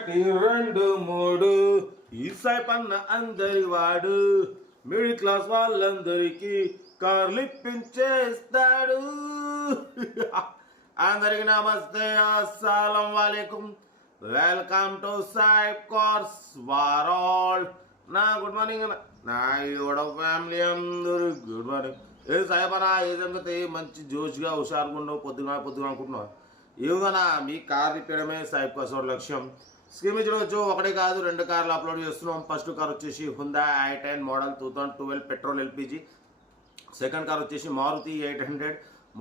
ఒకటి రెండు మూడు ఈసాయి పన్న అందరి వాడు మిడిల్ క్లాస్ వాళ్ళందరికీ కార్లు ఇప్పించేస్తాడు. అందరికి నమస్తే, అస్సలం వాలేకుం, వెల్కమ్ టు సాయి కార్స్ వారాల్. నా గుడ్ మార్నింగ్ నా ఈడ ఫ్యామిలీ అందరూ గుడ్ మార్నింగ్. ఏ సాయిబనా ఏ సంగతి? మంచి జోష్గా హుషారుగా ఉండవు పొద్దుగా అనుకుంటున్నావు. ఏమన్నా మీ కార్ తిప్పడమే సాయిబ్ కార్స్ లక్ష్యం. స్కీమ్ ఇచ్చి ఒకటే కాదు, 2 కార్లు అప్లోడ్ చేస్తున్నాం. ఫస్ట్ కార్ వచ్చేసి హుందా i10 model 2012 petrol LPG. Second car వచ్చేసి మారుతి 800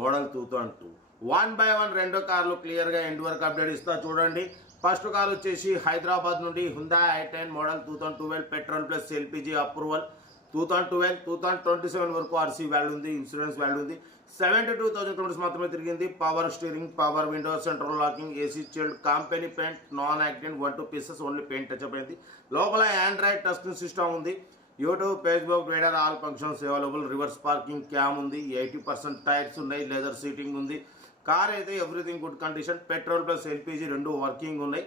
మోడల్ 2002. 1 by 1 2 కార్లు క్లియర్గా ఎండ్ వరకు అప్డేట్ ఇస్తా చూడండి. ఫస్ట్ కార్ వచ్చేసి హైదరాబాద్ నుండి హుందా i10 model 2012 petrol plus LPG approval. 2012-2027 వరకు ఆర్సీ వాల్యూ ఉంది, ఇన్సూరెన్స్ వాల్యూ ఉంది. 72,000 కిలోమీటర్స్ మాత్రమే తిరిగింది. Power steering, power window, central locking, AC chilled, company paint, non accident, 1-2 pieces only paint touch up అయింది. లోపల ఆండ్రాయిడ్ టచ్ స్క్రీన్ సిస్టమ్ ఉంది. YouTube, Facebook, Twitter all functions available. Reverse parking cam ఉంది. 80% tyres ఉన్నాయి. Leather seating ఉంది. Car అయితే everything good condition. Petrol plus LPG 2 working ఉన్నాయి.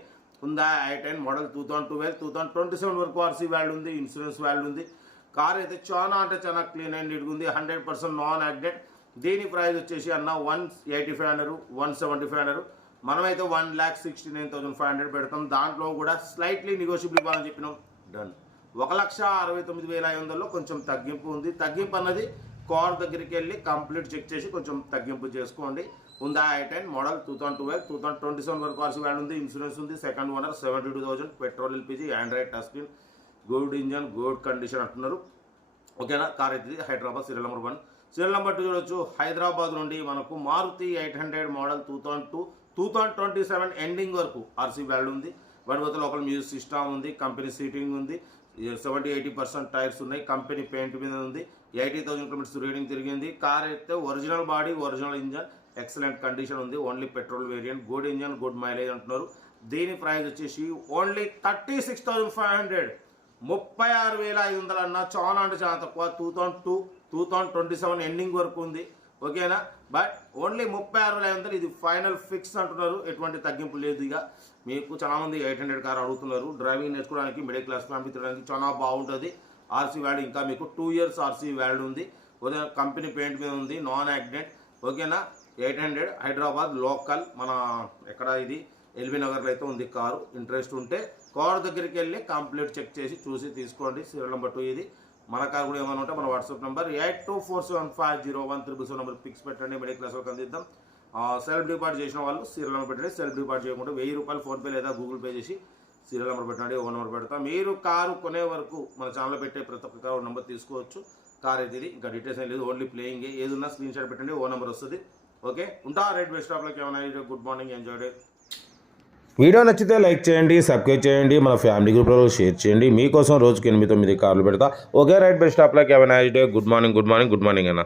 ఉందా i10 model 2012-2027 వరకు ఆర్సీ వాల్యూ ఉంది, ఇన్సూరెన్స్ వాల్యూ ఉంది. కార్ అయితే చాలా అంటే చాలా క్లీన్ అండ్ నీట్గా ఉంది. 100% నాన్ యాక్సిడెంట్. దీని ప్రైస్ వచ్చేసి అన్న 185 అన్నారు, 175 అన్నారు. మనమైతే 1,69,500 పెడతాం. దాంట్లో కూడా స్లైట్లీ నెగోషియబుల్ ఇవ్వాలని చెప్పినాం. డన్. 1,69,500లో కొంచెం తగ్గింపు ఉంది. తగ్గింపు అన్నది కార్ దగ్గరికి వెళ్ళి కంప్లీట్ చెక్ చేసి కొంచెం తగ్గింపు చేసుకోండి. ఉందా i10 మోడల్ 2012-2027 వరకు ఆర్సీ వాల్యూ ఉంది, ఇన్సూరెన్స్ ఉంది. Second owner, 72,000 petrol LPG, Android touch screen, good engine, good condition అంటున్నారు. ఓకేనా? కార్ అయితే Hyderabad serial number 1. Serial number 2 చూడొచ్చు. హైదరాబాద్ నుండి మనకు మారుతి 800 మోడల్ 2002-2027 ఎండింగ్ వరకు ఆర్సీ వాల్యూ ఉంది. వాటి వద్ద లోకల్ మ్యూజిక్ సిస్టమ్ ఉంది, కంపెనీ సీటింగ్ ఉంది. 70-80% టైర్స్ ఉన్నాయి. కంపెనీ పెయింట్ మీద ఉంది. 80,000 కిలోమీటర్స్ రీడింగ్ తిరిగింది. కార్ అయితే original body, original engine, excellent condition ఉంది. Only petrol variant, good engine, good mileage అంటున్నారు. దీని ప్రైస్ వచ్చేసి ఓన్లీ 36,500, 36,500 అన్న. చాలా అంటే చాలా తక్కువ. 2002-2027 ఎండింగ్ వరకు ఉంది. ఓకేనా? But only 36,500. ఇది ఫైనల్ ఫిక్స్ అంటున్నారు. ఎటువంటి తగ్గింపు లేదు. ఇక మీకు చాలామంది 800 కార్ అడుగుతున్నారు. డ్రైవింగ్ నేర్చుకోవడానికి, మిడిల్ క్లాస్ ఫ్యామిలీ తిరగడానికి చాలా బాగుంటుంది. ఆర్సీ వాల్యూ ఇంకా మీకు 2 years ఆర్సీ వాల్యూ ఉంది. ఉదయం కంపెనీ పెయింట్ మీద ఉంది, నాన్ యాక్సిడెంట్. ఓకేనా? 800 హైదరాబాద్ లోకల్. మన ఎక్కడ ఇది ఎల్బీ నగర్లో అయితే ఉంది కారు. ఇంట్రెస్ట్ ఉంటే కార్ దగ్గరికి వెళ్ళి కంప్లీట్ చెక్ చేసి చూసి తీసుకోండి. సీరియల్ నెంబర్ 2 ఇది. మన కార్ కూడా ఏమైనా ఉంటే మన వాట్సాప్ నెంబర్ 82475017 నెంబర్ పిక్స్ పెట్టండి. మిడిల్ క్లాస్ వరకు అందిద్దాం. సెల్ఫ్ డిపాజిట్ చేసిన వాళ్ళు సీరియల్ నెంబర్ పెట్టండి. సెల్ఫ్ డిపాజిట్ చేయకుండా 1000 రూపాయలు ఫోన్పే లేదా గూగుల్ పే చేసి సీరియల్ నెంబర్ పెట్టండి. ఓ నెంబర్ పెడతాం. మీరు కారు కొనే వరకు మన ఛానల్లో పెట్టే ప్రతి ఒక్క కారు నెంబర్ తీసుకోవచ్చు. కార్ అయితే ఇది. ఇంకా డీటెయిల్స్ ఏం లేదు, ఓన్లీ ప్లేయింగ్. ఏదున్నా స్క్రీన్ షాట్ పెట్టండి, ఓ నెంబర్ వస్తుంది. ఓకే, ఉంటా. రైట్ బెస్ట్ స్టాప్లోకి ఏమైనా. Good morning, enjoy day. Video నచ్చితే లైక్ చేయండి, సబ్స్క్రైబ్ చేయండి, మన ఫ్యామిలీ గ్రూప్లో షేర్ చేయండి. మీకోసం రోజుకి 8-9 కార్లు పెడతా. ఓకే, రైట్ బెస్ట్ స్టాప్లోకి ఏమైనా. Good morning, good morning, good morning అన్న.